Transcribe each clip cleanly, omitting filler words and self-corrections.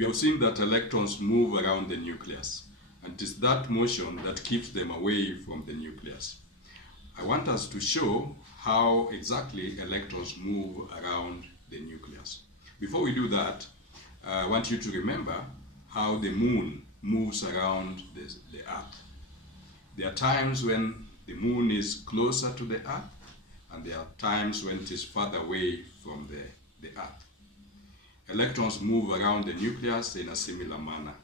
We have seen that electrons move around the nucleus, and it is that motion that keeps them away from the nucleus. I want us to show how exactly electrons move around the nucleus. Before we do that, I want you to remember how the moon moves around the Earth. There are times when the moon is closer to the Earth, and there are times when it is further away from the Earth. Electrons move around the nucleus in a similar manner,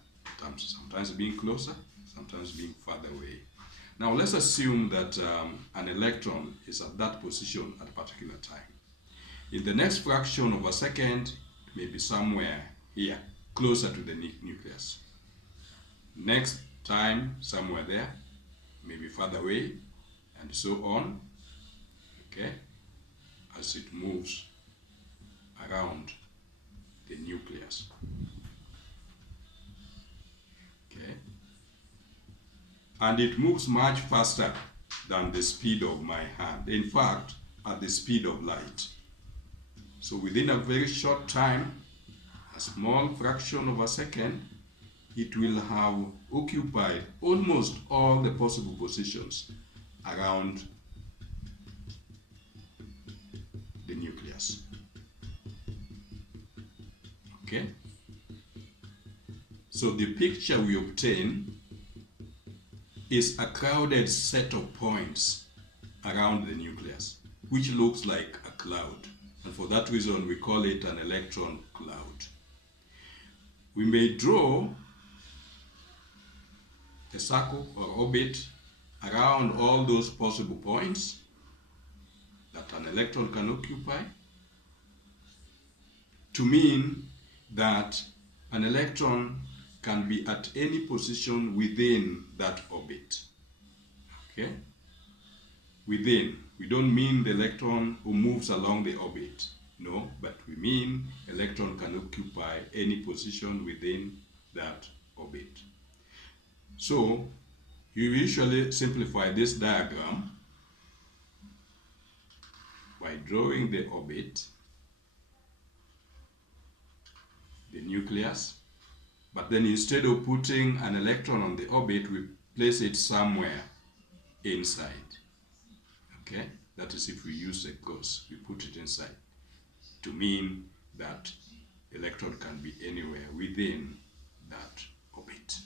sometimes being closer, sometimes being further away. Now let's assume that an electron is at that position at a particular time. In the next fraction of a second, it may be somewhere here, closer to the nucleus. Next time, somewhere there, maybe further away, and so on, okay, as it moves around the nucleus. Okay, and it moves much faster than the speed of my hand. In fact, at the speed of light. So within a very short time, a small fraction of a second, it will have occupied almost all the possible positions around the nucleus. Okay? So the picture we obtain is a crowded set of points around the nucleus, which looks like a cloud. And for that reason, we call it an electron cloud. We may draw a circle or orbit around all those possible points that an electron can occupy to mean that an electron can be at any position within that orbit. Okay? Within. We don't mean the electron who moves along the orbit. No, but we mean electron can occupy any position within that orbit. So, you usually simplify this diagram by drawing the orbit, the nucleus, but then instead of putting an electron on the orbit, we place it somewhere inside. Okay? That is if we use a gauss, we put it inside to mean that electron can be anywhere within that orbit.